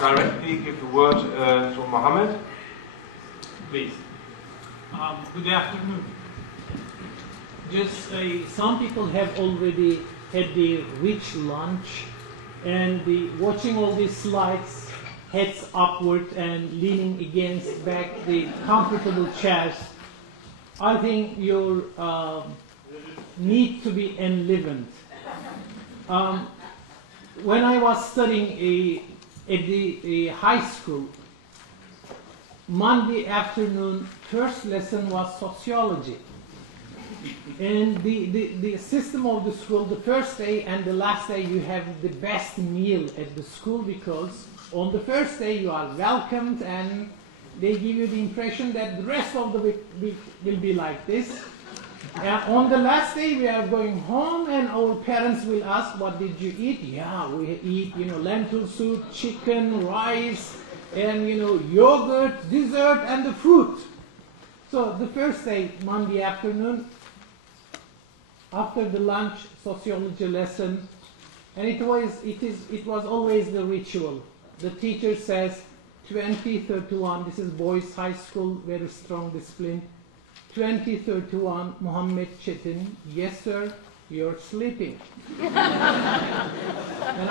directly give the word to Mohammed. Please. Good afternoon. Just some people have already had their rich lunch and watching all these slides, heads upward and leaning against back the comfortable chairs. I think you need to be enlivened. When I was studying at the high school, Monday afternoon first lesson was sociology. And the system of the school, the first day and the last day you have the best meal at the school, because on the first day you are welcomed and they give you the impression that the rest of the week will be like this. On the last day we are going home and our parents will ask, what did you eat? Yeah, we eat, lentil soup, chicken, rice, and yogurt, dessert, and the fruit. So the first day, Monday afternoon, after the lunch sociology lesson, and it was always the ritual. The teacher says 2031, this is boys high school, very strong discipline. 2031, Muhammed Cetin, yes sir, you're sleeping. And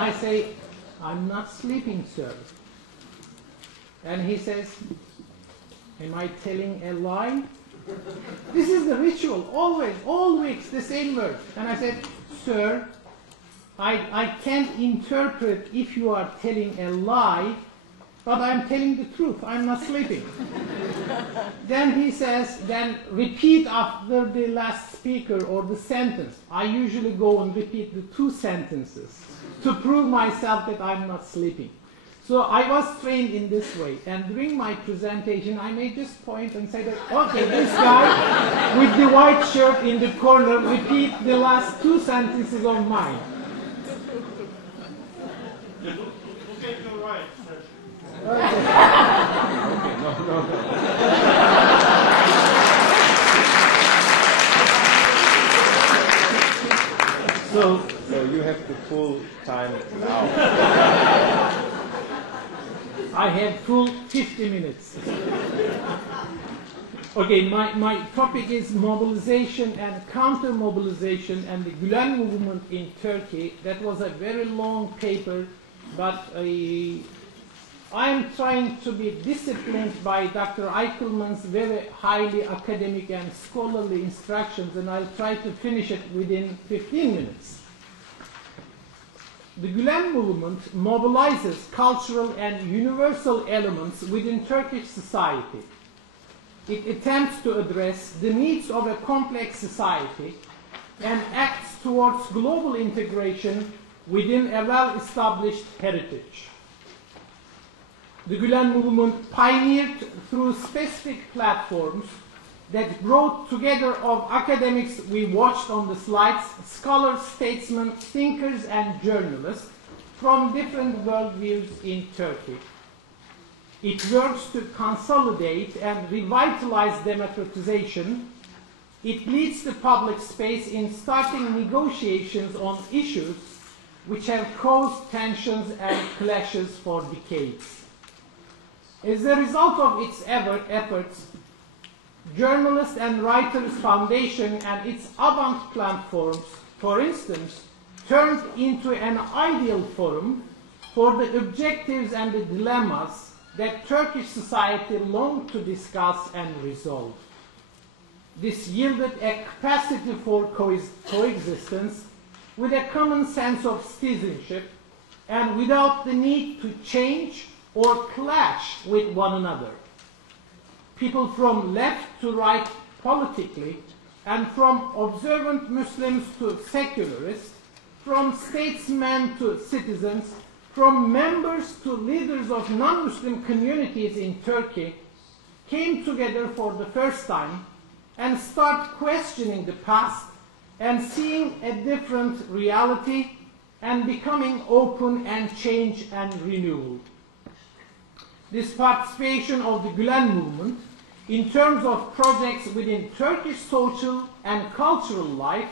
I say, I'm not sleeping, sir. And he says, am I telling a lie? This is the ritual, always, all weeks, the same word. And I said, sir, I can't interpret if you are telling a lie, but I'm telling the truth, I'm not sleeping. Then he says, then repeat after the last speaker or the sentence. I usually go and repeat the 2 sentences to prove myself that I'm not sleeping. So I was trained in this way, and during my presentation I may just point and say that, okay, this guy with the white shirt in the corner, repeat the last 2 sentences of mine. Okay, you're right, sir. Okay. Okay, no. So you have the full time now. I had full 50 minutes. Okay, my topic is mobilization and counter-mobilization and the Gülen movement in Turkey. That was a very long paper, but I'm trying to be disciplined by Dr. Eichelman's very highly academic and scholarly instructions, and I'll try to finish it within 15 minutes. The Gülen movement mobilizes cultural and universal elements within Turkish society. It attempts to address the needs of a complex society and acts towards global integration within a well-established heritage. The Gülen movement pioneered through specific platforms that brought together of academics we watched on the slides, scholars, statesmen, thinkers, and journalists from different worldviews in Turkey. It works to consolidate and revitalize democratization. It leads the public space in starting negotiations on issues which have caused tensions and clashes for decades. As a result of its efforts, Journalists and Writers Foundation and its Avant platforms, for instance, turned into an ideal forum for the objectives and the dilemmas that Turkish society longed to discuss and resolve. This yielded a capacity for coexistence with a common sense of citizenship and without the need to change or clash with one another. People from left to right politically, and from observant Muslims to secularists, from statesmen to citizens, from members to leaders of non-Muslim communities in Turkey, came together for the first time and start questioning the past and seeing a different reality and becoming open and change and renewal. This participation of the Gülen movement in terms of projects within Turkish social and cultural life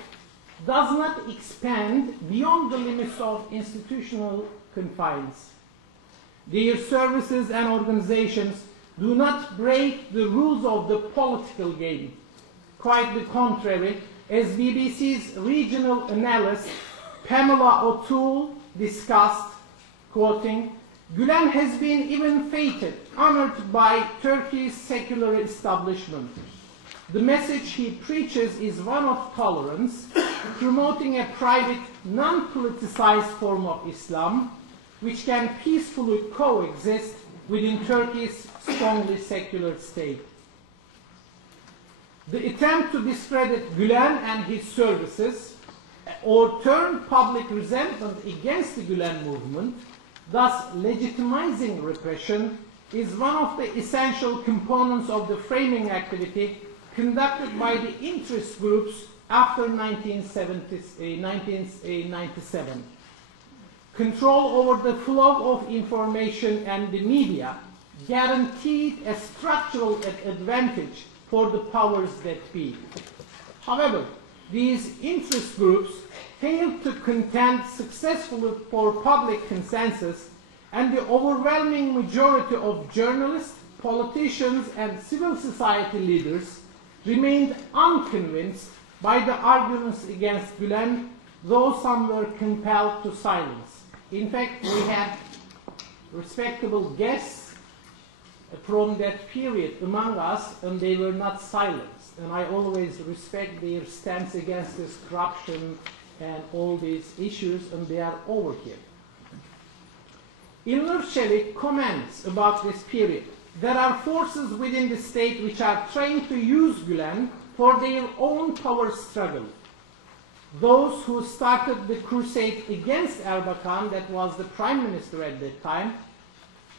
does not expand beyond the limits of institutional confines. Their services and organizations do not break the rules of the political game. Quite the contrary, as BBC's regional analyst Pamela O'Toole discussed, quoting, Gülen has been even feted, honored by Turkey's secular establishment. The message he preaches is one of tolerance, promoting a private, non-politicized form of Islam, which can peacefully coexist within Turkey's strongly secular state. The attempt to discredit Gülen and his services, or turn public resentment against the Gülen movement, thus legitimizing repression, is one of the essential components of the framing activity conducted by the interest groups after 1997. Control over the flow of information and the media guaranteed a structural advantage for the powers that be. However, these interest groups failed to contend successfully for public consensus, and the overwhelming majority of journalists, politicians, and civil society leaders remained unconvinced by the arguments against Gülen, though some were compelled to silence. In fact, we had respectable guests from that period among us, and they were not silenced. And I always respect their stance against this corruption and all these issues, and they are over here. Ilnur Çelik comments about this period. There are forces within the state which are trying to use Gülen for their own power struggle. Those who started the crusade against Erbakan, that was the prime minister at that time,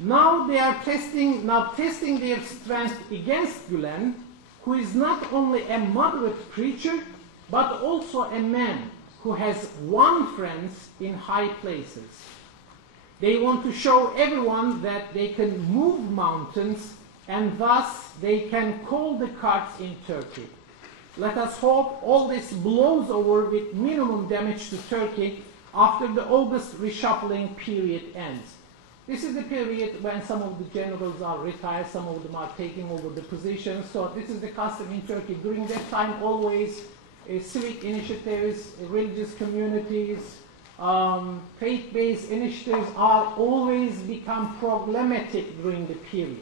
now they are testing their strength against Gülen, who is not only a moderate preacher, but also a man who has won friends in high places. They want to show everyone that they can move mountains, and thus they can call the cards in Turkey. Let us hope all this blows over with minimum damage to Turkey after the August reshuffling period ends. This is the period when some of the generals are retired, some of them are taking over the positions. So this is the custom in Turkey. During that time, always civic initiatives, religious communities, faith-based initiatives are always become problematic during the period.